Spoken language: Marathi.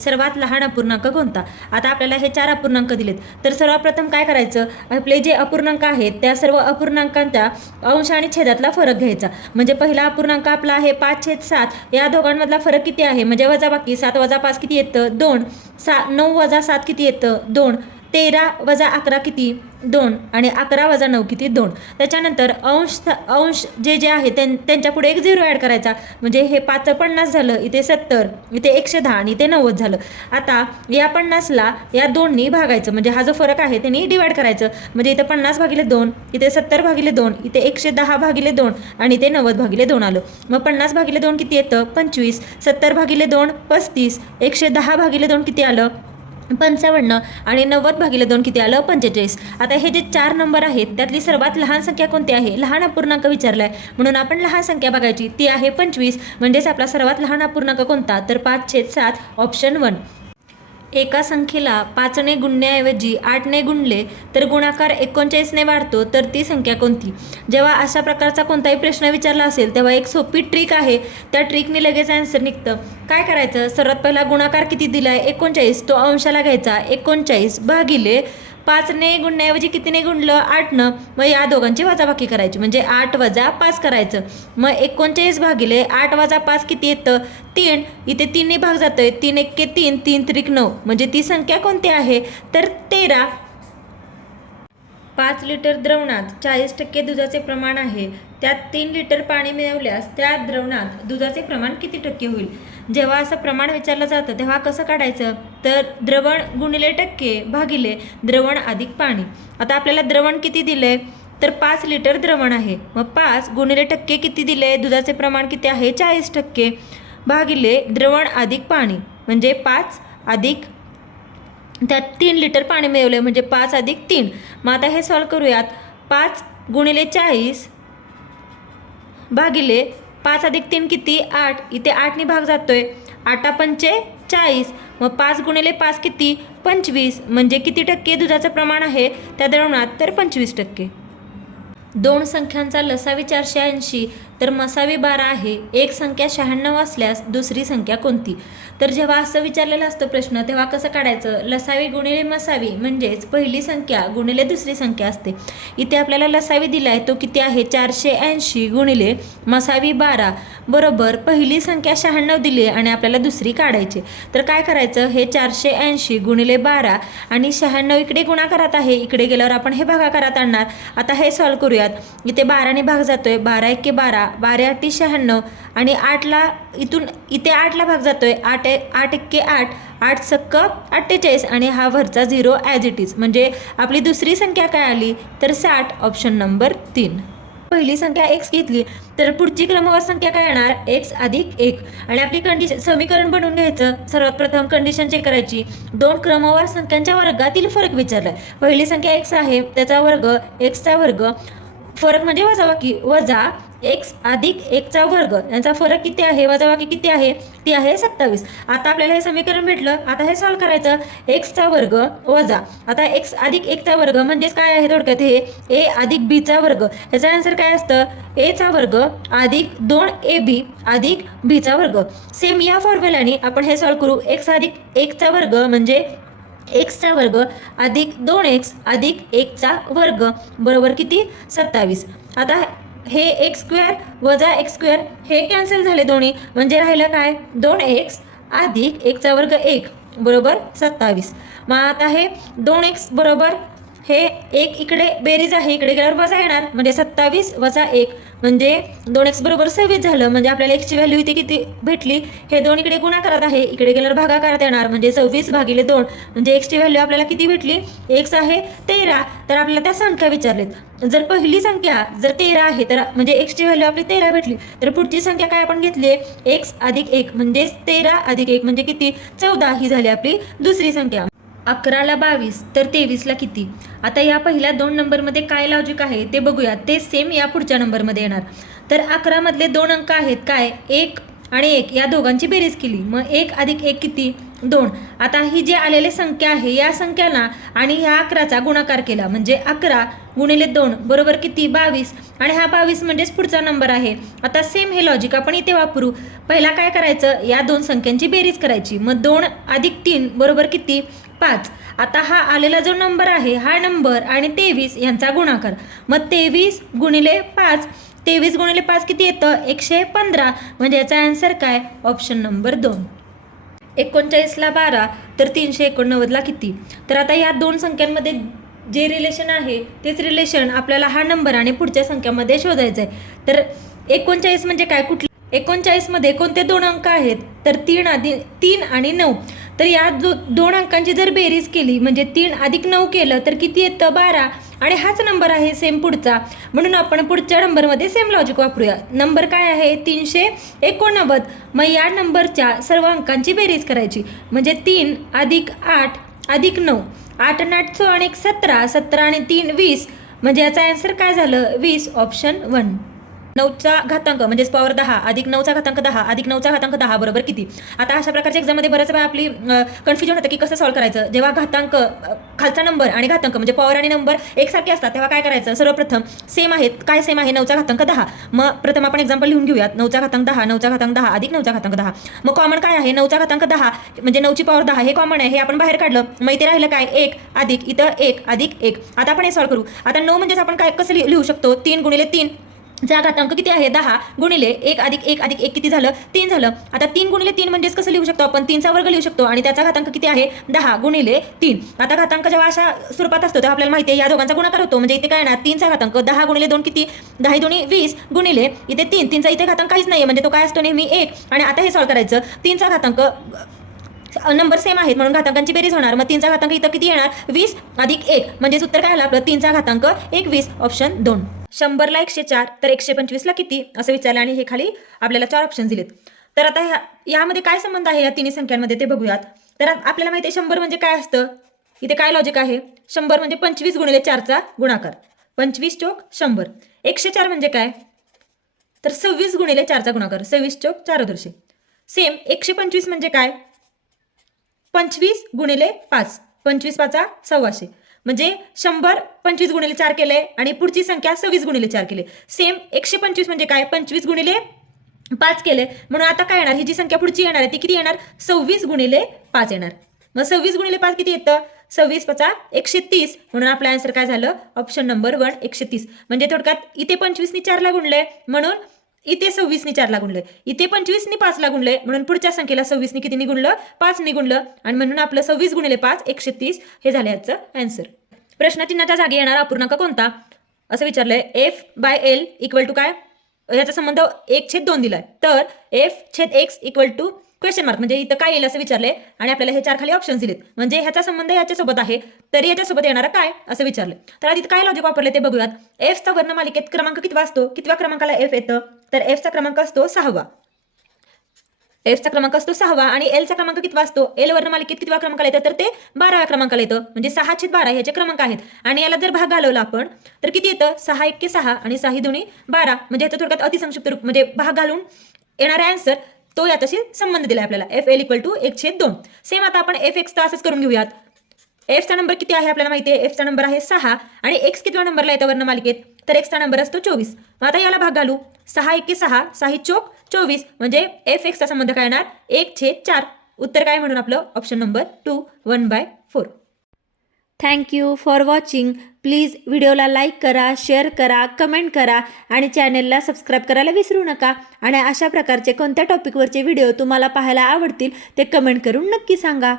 सर्वात लहान अपूर्णांक कोणता? आता आपल्याला हे 4 अपूर्णांक दिलेत, तर सर्वप्रथम काय करायचं, आपले जे अपूर्णांक आहेत त्या सर्व अपूर्णांकांचा अंश आणि छेदातला फरक घ्यायचा. म्हणजे पहिला अपूर्णांक आपला आहे 5/7, या दोघांमधला फरक किती आहे, म्हणजे वजाबाकी 7 + 5 किती येतं 2, 9 + 7 किती येतं 2, 13 + 11 किती 2 आणि 11 + 9 किती 2. त्याच्यानंतर अंश जे आहे त्यांच्या पुढे एक 0 ॲड करायचा, म्हणजे हे 5 50 झालं, इथे 70, इथे 110 आणि इथे 90 झालं. आता या 50ला या 2नी भागायचं, म्हणजे हा जो फरक आहे त्यांनी डिवाइड करायचं, म्हणजे इथे 50/2, इथे 70/2, इथे 110/2 आणि इथे 90/2 आलं. मग 50/2 किती येतं 25, 70/2 35, 110/2 किती आलं 55 आणि 90/2 किती आलं 45. आता हे जे 4 नंबर आहेत त्यातली सर्वात लहान संख्या कोणती आहे, लहान अपूर्णांक विचारलाय म्हणून आपण लहान संख्या बघायची, ती आहे 25. म्हणजेच आपला सर्वात लहान अपूर्णांक कोणता, तर 5/7 ऑप्शन 1. एका संख्येला 5ने गुणण्याऐवजी 8ने गुणले तर गुणाकार 39ने वाढतो, तर ती संख्या कोणती? जेव्हा अशा प्रकारचा कोणताही प्रश्न विचारला असेल तेव्हा एक सोपी ट्रिक आहे, त्या ट्रिकने लगेच आन्सर निघतं. काय करायचं, सर्वात पहिला गुणाकार किती दिलाय 39, तो अंशाला घ्यायचा, 39 भागिले 5ने गुणण्याऐवजी कितीने गुणलं 8नं, मग या दोघांची वजाबाकी करायची, म्हणजे 8 + 5 करायचं. मग 39 भागिले 8 + 5 किती येतं 3, इथे 3ने भाग जातोय, 3 × 1 = 3, 3 × 3 = 9, म्हणजे ती संख्या कोणती आहे तर 13. 5 लिटर द्रवणात 40% दुधाचे प्रमाण आहे, त्यात 3 लिटर पाणी मिळवल्यास त्या द्रवणात दुधाचे प्रमाण किती टक्के होईल? जेव्हा असं प्रमाण विचारलं जातं तेव्हा कसं काढायचं, तर द्रवण गुणिले टक्के भागिले द्रवण अधिक पाणी. आता आपल्याला द्रवण किती दिलंय, तर 5 लिटर द्रवण आहे, मग 5 गुणिले टक्के किती दिले, दुधाचे प्रमाण किती आहे 40%, भागिले द्रवण अधिक पाणी, म्हणजे 5 अधिक त्यात 3 लिटर पाणी मिळवलं, म्हणजे 5 अधिक 3. मग आता हे सॉल्व करूयात, 5 गुणिले 40 भागिले 5 अधिक 3 किती 8, इथे 8ने भाग जातोय, 8 पंचे 40, मग 5 गुणिले 5 किती 25, म्हणजे किती टक्के दुधाचं प्रमाण आहे त्या द्रवणात, तर 25%. दोन संख्यांचा लसावी 480 तर मसावी 12 आहे, एक संख्या 96 असल्यास दुसरी संख्या कोणती? तर जेव्हा असं विचारलेलं असतं प्रश्न तेव्हा कसं काढायचं, लसावी गुणिले मसावी, म्हणजेच पहिली संख्या गुणिले दुसरी संख्या असते. इथे आपल्याला लसावी दिलाय तो किती आहे 480 गुणिले मसावी 12 बरोबर पहिली संख्या 96 दिली आणि आपल्याला दुसरी काढायची. तर काय करायचं, हे 480 गुणिले 12 आणि 96 इकडे गुणाकारात आहे, इकडे गेल्यावर आपण हे भागाकारात आणणार. आता हे सॉल्व करूयात, इथे 12ने भाग जातोय, 12 × 1 = 12, 12 × 8 = 96 आणि 8ला इथे 8ला भाग जातोय, 8 × 1 = 8, 8 सक्क 48 आणि हा वरचा 0 ॲज इट इज, म्हणजे आपली दुसरी संख्या काय आली तर 60 ऑप्शन नंबर 3. पहिली संख्या x घेतली तर पुढची क्रमवार संख्या काय येणार x + 1 आणि आपली कंडिशन समीकरण बनवून घ्यायचं. सर्वात प्रथम कंडिशन चेक करायची, दोन क्रमवार संख्यांच्या वर्गातील फरक विचारलाय. पहिली संख्या x आहे, त्याचा वर्ग x चा वर्ग, फरक म्हणजे वजाबाकी, वजा x + 1 चा वर्ग, यांचा फरक किती आहे वजाबाकी किती आहे ती आहे 27. आता आपल्याला हे समीकरण भेटलं, आता हे सॉल्व करायचं, x चा वर्ग वजा, आता x + 1 चा वर्ग म्हणजेच काय आहे थोडक्यात हे a + b चा वर्ग, याचा आन्सर काय असतं a चा वर्ग अधिक 2ab अधिक b चा वर्ग. सेम या फॉर्म्युलाने आपण हे सॉल्व करू, x + 1 चा वर्ग म्हणजे x चा वर्ग अधिक 2x अधिक 1 चा वर्ग बरोबर किती 27. आता हे x² वजा x² हे कॅन्सल झाले दोन्ही, म्हणजे राहिलं काय 2x अधिक 1 चा वर्ग 1 बरोबर 27. मग आता हे 2x बरोबर हे 1 इकडे बेरीज आहे, इकडे गेल्यावर वजा येणार, म्हणजे 27 वजा 1 म्हणजे 2x बरोबर 26 झालं. म्हणजे आपल्याला x ची व्हॅल्यू इथे किती भेटली, हे 2 इकडे गुणाकारात आहे, इकडे गेल्यावर भागाकारात येणार, म्हणजे 26/2 म्हणजे x ची व्हॅल्यू आपल्याला किती भेटली, x आहे 13. तर आपल्याला त्या संख्या विचारलेत, जर पहिली संख्या जर 13 आहे तर म्हणजे x ची व्हॅल्यू आपली 13 भेटली, तर पुढची संख्या काय आपण घेतली x + 1 म्हणजे 13 + 1 म्हणजे किती 14, ही झाली आपली दुसरी संख्या. 11ला 22 तर 23ला किती? आता या पहिल्या 2 नंबरमध्ये काय लॉजिक आहे ते बघूया, ते सेम या पुढच्या नंबरमध्ये येणार. तर 11 मधले 2 अंक आहेत काय 1 आणि 1, या दोघांची बेरीज केली, मग 1 + 1 किती 2. आता ही जी आलेली संख्या आहे या संख्याला आणि ह्या 11चा गुणाकार केला म्हणजे 11 गुणिले 2 बरोबर किती 22 आणि हा 22 म्हणजेच पुढचा नंबर आहे. आता सेम हे लॉजिक आपण इथे वापरू. पहिला काय करायचं, या दोन संख्यांची बेरीज करायची. मग 2 अधिक 3 बरोबर किती 5. आता हा आलेला जो नंबर आहे हा नंबर आणि 23 यांचा गुणाकार. मग 23 गुणिले 5, 23 गुणिले 5 किती येतं 115 म्हणजे याचा आन्सर काय ऑप्शन नंबर 2. 39ला 12 तर 389ला किती. तर आता या दोन संख्यांमध्ये जे रिलेशन आहे तेच रिलेशन आपल्याला हा नंबर आणि पुढच्या संख्यामध्ये शोधायचं आहे. तर 39 म्हणजे काय, कुठले 39 मध्ये कोणते दोन अंक आहेत तर 3 आणि 9. तर या दोन अंकांची जर बेरीज केली म्हणजे 3 अधिक 9 केलं तर किती येतं 12 आणि हाच नंबर आहे सेम पुढचा. म्हणून आपण पुढच्या नंबरमध्ये सेम लॉजिक वापरूया. नंबर काय आहे 389. मग या नंबरच्या सर्व अंकांची बेरीज करायची म्हणजे 3 अधिक 8 अधिक 9, 8 आणि 8 आणि 17, 17 आणि 3 20 म्हणजे याचा आन्सर काय झालं 20 ऑप्शन 1. 9चा घातांक म्हणजे पॉवर 10 अधिक 9चा घातांक 10 अधिक 9चा घातांक 10 बरोबर किती. आता अशा प्रकारच्या एक्झाममध्ये बऱ्याच वेळा आपली कन्फ्युजन होतं की कसं सॉल्व्ह करायचं. जेव्हा घातांक खालचा नंबर आणि घातांक म्हणजे पॉवर आणि नंबर एकसारखे असतात तेव्हा काय करायचं, सर्वप्रथम सेम आहेत. काय सेम आहे 9चा घातांक 10. मग प्रथम आपण एक्झाम्पल लिहून घेऊयात. 9चा घातांक 10, 9चा घातांक 10 अधिक 9चा घातांक 10. मग कॉमन काय आहे 9चा घातांक 10 म्हणजे 9ची पॉवर 10 हे कॉमन आहे, हे आपण बाहेर काढलं. मग इथे राहिलं काय 1 अधिक इथं 1 अधिक 1. आता आपण हे सॉल्व्ह करू. आता 9 म्हणजेच आपण काय कसं लिहू शकतो 3 गुणिले 3 चा घातांक किती आहे 10 गुणिले 1 अधिक 1 अधिक 1 किती झालं 3 झालं. आता 3 गुणिले 3 म्हणजेच कसं लिहू शकतो आपण 3चा वर्ग लिहू शकतो आणि त्याचा घातांक किती आहे 10 गुणिले 3. आता घातांक जेव्हा अशा स्वरूपात असतो तेव्हा आपल्याला माहिती आहे या दोघांचा गुणाकार होतो म्हणजे इथे काय येणार 3चा घातांक 10 गुणिले 2 किती 10 2 20 गुणिले इथे 3, 3चा इथे घातांक काहीच नाही म्हणजे तो काय असतो नेहमी 1. आणि आता हे सॉल्व्ह करायचं 3चा घातांक नंबर सेम आहेत म्हणून घातांकांची बेरीज होणार. मग 3चा घातांक इथं किती येणार 20 अधिक 1 म्हणजे उत्तर काय आलं आपलं 3चा घातांक 21 ऑप्शन 2. 100ला 104 तर 125ला किती असं विचारलं आणि हे खाली आपल्याला 4 ऑप्शन दिलेत. तर आता यामध्ये काय संबंध आहे या तिन्ही संख्यांमध्ये ते बघूयात. तर आपल्याला माहिती आहे 100 म्हणजे काय असतं, इथे काय लॉजिक आहे 100 म्हणजे 25 गुणिले 4चा गुणाकार 25 चोक 100. 104 म्हणजे काय तर 26 गुणिले 4चा गुणाकार 26 चोक 4 वर्षे. सेम 125 म्हणजे काय 25 गुणिले 5 25 5 1600 म्हणजे 100 25 गुणिले 4 केले आणि पुढची संख्या 26 गुणिले 4 केले. सेम 125 म्हणजे काय 25 गुणिले 5 केले म्हणून आता काय येणार ही जी संख्या पुढची येणार आहे ती किती येणार 26 गुणिले 5 येणार. मग 26 गुणिले 5 किती येतं 26 5 130 म्हणून आपला आन्सर काय झालं ऑप्शन नंबर 1 130. म्हणजे थोडक्यात इथे 25 नी 4 ला गुणले म्हणून इथे 26 नी 4 ला गुणले, इथे 25 नी 5 ला गुणले म्हणून पुढच्या संख्येला 26 नी किती गुणलं 5 नी गुणलं आणि म्हणून आपलं 26 गुणिले 5 130 हे झाले याचं आन्सर. प्रश्नचिन्हाच्या जागी येणारा अपूर्णांक कोणता असं विचारलंय. f/l इक्वल टू काय याचा संबंध 1/2 दिलाय तर f/x equal to question mark म्हणजे इथं काय येईल असं विचारलंय आणि आपल्याला हे 4 खाली ऑप्शन्स दिलेत म्हणजे ह्याचा संबंध ह्याच्यासोबत आहे तरी याच्यासोबत येणारा काय असं विचारलंय. तर आधी काय लॉजिक वापरले ते बघूयात. एफचा वर्णमालिकेत क्रमांक कितवा असतो, कितव्या क्रमांकाला एफ येतं तर एफचा क्रमांक असतो 6वा. एफचा क्रमांक असतो 6वा आणि एलचा क्रमांक कितवा असतो एल वर्णमालिकेत कितव्या क्रमांकाला येतं तर ते 12व्या क्रमांकाला येतं म्हणजे 6/12 ह्याचे क्रमांक आहेत आणि याला जर भाग घालवला आपण तर किती येतं 6 1 6 आणि 6 2 12 म्हणजे ह्याचं थोडक्यात अतिसंक्षिप्त रूप म्हणजे भाग घालून येणारा आन्सर तो याच्याशी संबंध दिला आपल्याला f/l इक्वल टू 1/2. सेम आता आपण f(x) चा असंच करून घेऊयात. एफचा नंबर किती आहे आपल्याला माहिती आहे एफचा नंबर आहे 6 आणि x कितव्या नंबरला येतं वर्णमालिकेत तर x चा नंबर असतो 24. मग आता याला भाग घालू 6 1 6 6 चोक 24 म्हणजे f(x) चा संबंध काय येणार 1/4. उत्तर काय म्हणून आपलं option number 2 1/4. Thank you for watching. Please व्हिडिओला लाईक करा, शेअर करा, कमेंट करा आणि चॅनलला सबस्क्राईब करायला विसरू नका. आणि अशा प्रकारचे कोणत्या टॉपिकवरचे व्हिडिओ तुम्हाला पाहायला आवडतील ते कमेंट करून नक्की सांगा.